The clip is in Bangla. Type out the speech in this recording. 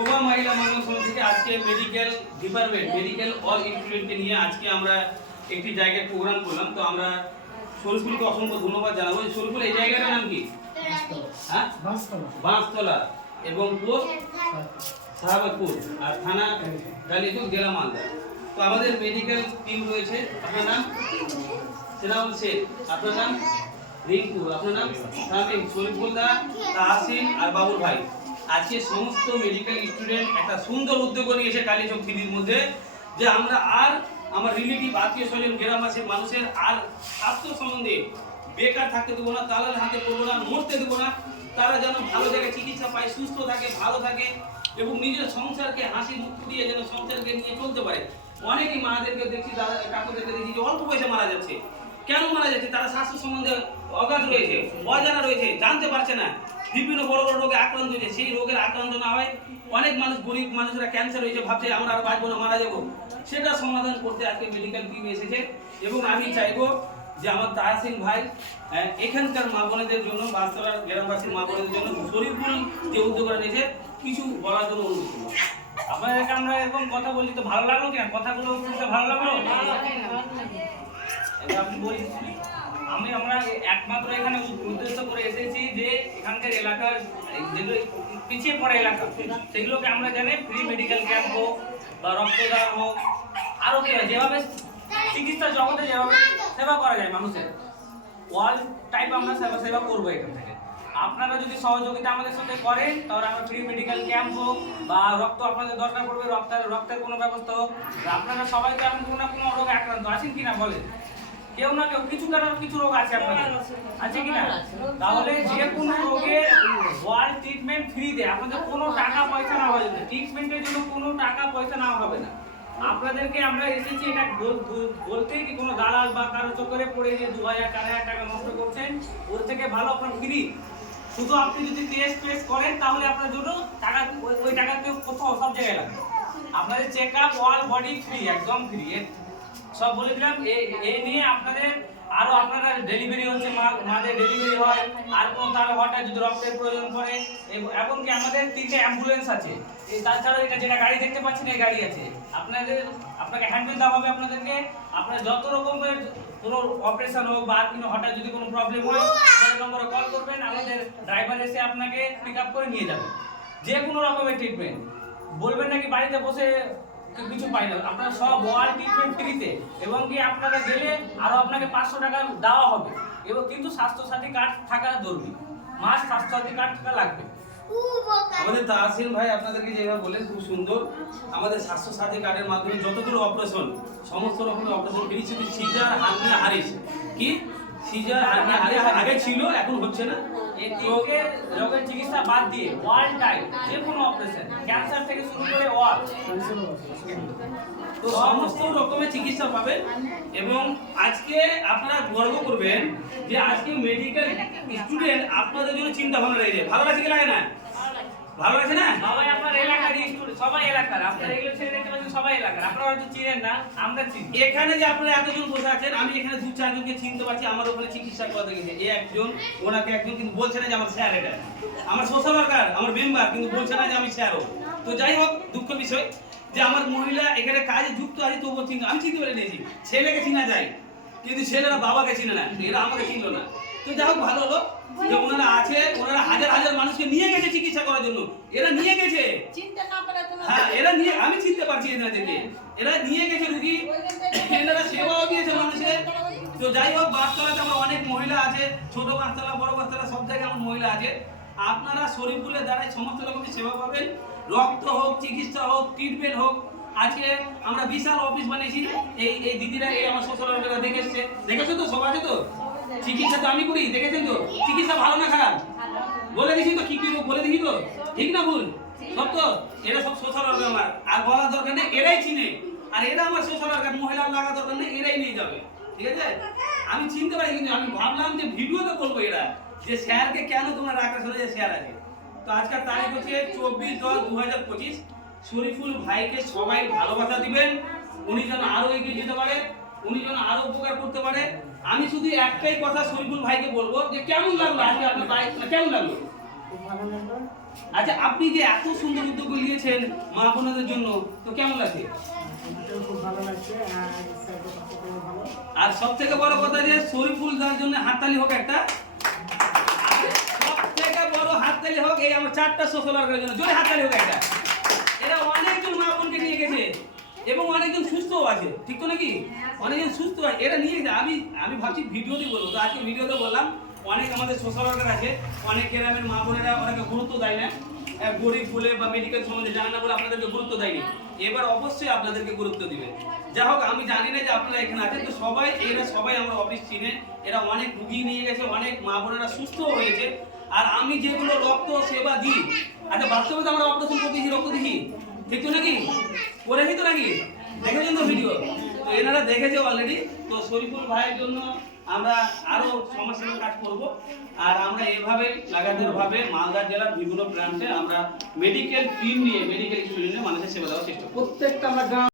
শোভা মহিলা মঙ্গল সমিতি থেকে আজকে মেডিকেল ডিপার্টমেন্ট মেডিকেল অল স্টুডেন্টকে নিয়ে আজকে আমরা একটি জায়গায় প্রোগ্রাম করলাম। তো আমরা শরীফুলকে অসংখ্য ধন্যবাদ জানাবো। শরীফুল, এই জায়গাটার নাম কি? হ্যাঁ, বাঁশতলা এবং পোস্ট সাহাবাদপুর আর থানা গালিচক, জেলা মালদা। তো আমাদের মেডিকেল টিম রয়েছে। আপনার নাম? সেনাউল শেখ। আপনার নাম? রিঙ্কু। আপনার নাম? শামিম, শরীফুল্লাহ, তাহসিন আর বাবুর ভাই। আজকে সমস্ত মেডিকেল স্টুডেন্ট একটা সুন্দর উদ্যোগ নিয়েছে কালীচক থ্রির মধ্যে, যে আমরা আর আমার রিলেটিভ আত্মীয় স্বজন গ্রামবাসীর মানুষের আর স্বাস্থ্য সম্বন্ধে বেকার থাকতে দেবো না, দালাল হাতে করবো না, মরতে দেবো না। তারা যেন ভালো জায়গায় চিকিৎসা পায়, সুস্থ থাকে, ভালো থাকে এবং নিজের সংসারকে হাসি মুখ দিয়ে যেন সংসারকে নিয়ে চলতে পারে। অনেকেই মাদেরকে দেখছি, কাকুদেরকে দেখছি যে অল্প পয়সা মারা যাচ্ছে। কেন মারা যাচ্ছে? তারা স্বাস্থ্য সম্বন্ধে অগাধ রয়েছে, অজানা রয়েছে, জানতে পারছে না। বিভিন্ন বড় বড় রোগে আক্রান্ত হয়েছে। সেই রোগের আক্রান্ত না হয় অনেক মানুষ, গরিব মানুষরা ক্যান্সার হয়েছে, ভাবছে আমরা আর বাঁচবো না, মারা যাবো। সেটা সমাধান করতে আজকে মেডিকেল টিম এসেছে। এবং আমি চাইবো যে আমার তাহসিন ভাই এখানকার মা বোনেদের জন্য, বাঁশতলার গ্রামবাসীর মা বোনেদের জন্য শরীফুল যে উদ্যোগটা নিয়েছে কিছু বলার জন্য অনুরোধ করবো। আপনাদেরকে আমরা এরকম কথা বলছি তো ভালো লাগলো কেন? কথাগুলো শুনতে ভালো লাগলো? আপনি বলি, আমরা একমাত্র এখানে উদ্দেশ্য করে এসেছি যে এখানকার এলাকার যেগুলো পিছিয়ে পড়া এলাকা সেগুলোকে আমরা জানি ফ্রি মেডিকেল ক্যাম্প হোক বা রক্তদান হোক, আরও যেভাবে চিকিৎসা জগতে যেভাবে সেবা করা যায় মানুষের, ওয়াল টাইপ আমরা সেবা করবো এখান থেকে। আপনারা যদি সহযোগিতা আমাদের সাথে করেন তাহলে আমরা ফ্রি মেডিকেল ক্যাম্প হোক বা রক্ত আপনাদের দরকার পড়বে, রক্তের কোনো ব্যবস্থা হোক। আপনারা সবাই তো এখন কোনো না কোনো রোগে আক্রান্ত আছেন কিনা বলেন? কেউ না কেউ কিছু রোগ আছে আপনাদের, আছে কিনা? তাহলে যে কোনো রোগের ওয়াল ট্রিটমেন্ট ফ্রি দেয়, আপনাদের কোনো টাকা পয়সা নেওয়া হবে না, ট্রিটমেন্টের জন্য কোনো টাকা পয়সা নেওয়া হবে না। আপনাদেরকে আমরা এসেছি এটা বলতে কি কোনো দালাল বা কারো চক্করে পড়ে যে 2000-4000 টাকা নষ্ট করছেন, ওর থেকে ভালো আপনার ফ্রি। শুধু আপনি যদি টেস্ট করেন তাহলে আপনার জন্য টাকা, ওই টাকাতে কোথাও সব জায়গায় লাগবে। আপনাদের চেক আপ ওয়াল বডি ফ্রি, একদম ফ্রি। সব বলে দিলাম। এই নিয়ে আপনাদের আরো আপনারা ডেলিভারি হচ্ছে, মাদের ডেলিভারি হয়, আর কোনো তাহলে হঠাৎ যদি রক্তের প্রয়োজন পড়ে, এমনকি আমাদের 3টে অ্যাম্বুলেন্স আছে। তাছাড়াও এটা যেটা গাড়ি দেখতে পাচ্ছেন এই গাড়ি আছে। আপনাকে হ্যান্ডবিল দেওয়া হবে আপনাদেরকে। আপনার যত রকমের কোনো অপারেশন হোক বা কোনো হঠাৎ যদি কোনো প্রবলেম হয় আমাদের নম্বরে কল করবেন, আমাদের ড্রাইভার এসে আপনাকে পিক আপ করে নিয়ে যাবে। যে কোনো রকমের ট্রিটমেন্ট বলবেন নাকি বাড়িতে বসে কিছু পাই না, আপনারা সব ওয়াল ট্রিটমেন্ট ফ্রিতে। এবং কি আপনারা গেলে আরো আপনাকে 500 টাকা দেওয়া হবে। এবং কিন্তু স্বাস্থ্য সাথী কার্ড থাকা জরুরি, মাস স্বাস্থ্য সাথী কার্ড থাকা লাগবে। আমাদের তাহসিন ভাই আপনাদেরকে যেভাবে বললেন খুব সুন্দর। আমাদের স্বাস্থ্য সাথী কার্ডের মাধ্যমে যতগুলো অপারেশন, সমস্ত রকমের অপারেশন ফ্রি। শুধু সিজার, হার্নিয়া, হারিস কি সিজার, হার্নিয়া, হারিস আগে ছিল, এখন হচ্ছে না। এই তিনটে রোগের চিকিৎসা বাদ দিয়ে ওয়াল টাইপ যে কোনো অপারেশন, ক্যান্সার থেকে শুরু করে ওয়াল, তো সমস্ত রকমের চিকিৎসা পাবেন। এবং আজকে আপনারা গর্ব করবেন যে আজকে মেডিকেল স্টুডেন্ট আপনাদের জন্য চিন্তা ভাবনা রয়েছে। ভালো লাগছে কি লাগে না? ভালো লাগছে না? সবাই আপনার এলাকার স্টুডেন্ট, সবাই এলাকার। আপনারা এগুলো ছেড়ে দেখতে পাচ্ছেন সবাই এলাকার। আপনারা হয়তো চিনেন না, আমরা চিনি। এখানে যে আপনারা এতজন বসে আছেন, আমি এখানে 2-4 জনকে চিনতে পারছি। আমার ওখানে চিকিৎসা করতে গেছে এই একজন, ওনাকে একজন, কিন্তু বলছে না যে আমার স্যার, এটা আমার সোশ্যাল ওয়ার্কার, আমার মেম্বার, কিন্তু বলছে না যে আমি স্যারও। তো যাই হোক, দুঃখের বিষয় যে আমার মহিলা এখানে কাজে যুক্ত আছে, তবুও আমি চিনতে পেরে নিয়েছি। ছেলেকে চিনা যায় কিন্তু ছেলেরা বাবাকে চিনে না, এরা আমাকে চিনলো না। তো যাই হোক, ভালো হলো যে ওনারা আছে, ওনারা হাজার হাজার মানুষকে নিয়ে গেছে চিকিৎসা করার জন্য। এরা নিয়ে গেছে, হ্যাঁ, এরা নিয়ে, আমি চিনতে পারছি এনাদেরকে। এরা নিয়ে গেছে রুগী, এনারা সেবাও দিয়েছে মানুষের। তো যাই হোক, বাঁশতলাতে আমার অনেক মহিলা আছে, ছোট বাঁশতলা, বড় বাঁশতলা, সব জায়গায় আমার মহিলা আছে। আপনারা শরীফুলের দ্বারাই সমস্ত রকমের সেবা পাবেন, রক্ত হোক, চিকিৎসা হোক, ট্রিটমেন্ট হোক। আজকে আমরা বিশাল অফিস বানিয়েছি। এই দিদিরা, এই আমার সোশ্যাল ওয়ার্কাররা দেখেছো তো, সব আছে তো। চিকিৎসা তো আমি করি, দেখেছেন তো। চিকিৎসা ভালো না খারাপ বলে দিছি তো, কি কি রোগ বলে দিছি তো, ঠিক না ভুল? সব তো। এরা সব সোশ্যাল ওয়ার্কার আমার, আর বলার দরকার নেই, এরাই চিনে। আর এরা আমার সোশ্যাল ওয়ার্কার, মহিলার লাগা দরকার নেই, এরাই নিয়ে যাবে, ঠিক আছে? আমি চিনতে পারি, কিন্তু আমি ভাবলাম যে ভিডিওতে বলবো এরা যে স্যারকে কেন তোমরা রাখা, শুনে যে স্যার আছে। তো আজকের তারিখ হচ্ছে 24/10/2025। শরীফুল ভাইকে সবাই ভালোবাসা দিবেন, উনি যেন আরো এগিয়ে যেতে পারে, উনি যেন আরো উপকার করতে পারে। আমি শুধু একটাই কথা শরীফুল ভাইকে বলবো যে কেমন লাগলো আজকে আপনার বাইক, কেমন লাগলো? আচ্ছা, আপনি যে এত সুন্দর উদ্যোগ নিয়েছেন মা বোনদের জন্য, তো কেমন লাগছে? আমাকেও খুব ভালো লাগছে আর স্যারকে পক্ষেও ভালো। আর সব থেকে বড় কথা যে শরীফুল দার জন্য হাততালি হোক একটা। সব থেকে বড় হাততালি হোক এই আমার 4টা সোশ্যাল ওয়ার্কারের জন্য, জোরে হাততালি হোক একটা। এরা অনেকজন মা বোনকে নিয়ে গেছে এবং অনেকজন সুস্থও আছে, ঠিক তো নাকি? অনেকজন সুস্থ আছে, এরা নিয়ে গেছে। আমি ভাবছি ভিডিওতে বলবো, তো আজকে ভিডিওতে বললাম। অনেক আমাদের সোশ্যাল ওয়ার্কার আছে, অনেক গ্রামের মা বোনেরা অনেকে গুরুত্ব দেয় না, গরিব বলে বা মেডিকেল সম্বন্ধে জানে না বলে আপনাদেরকে গুরুত্ব দেয়নি। এবার অবশ্যই আপনাদেরকে গুরুত্ব দিবে। যা হোক, আমি জানি না যে আপনারা এখানে আছেন, তো এরা সবাই আমার অফিস চিনে। এরা অনেক রুগী নিয়ে গেছে, অনেক মা বোনেরা সুস্থ হয়েছে। আর আমি যেগুলো রক্ত সেবা দিই, আচ্ছা বাস্তবে তো আমরা অপারেশন করতেছি, রক্ত দিই, ঠিক তো নাকি? করেছি তো নাকি? দেখেছেন তো ভিডিও? তো এনারা দেখেছে অলরেডি। তো শরীফুল ভাইয়ের জন্য আমরা আরো সমাজসেবার কাজ করব। আর আমরা এভাবে লাগাতার ভাবে মালদা জেলার বিভিন্ন ব্রাঞ্চে আমরা মেডিকেল টিম নিয়ে, মেডিকেল স্টুডেন্ট নিয়ে মানুষের সেবা দেওয়ার চেষ্টা করব। প্রত্যেকটা আমরা গ্রাম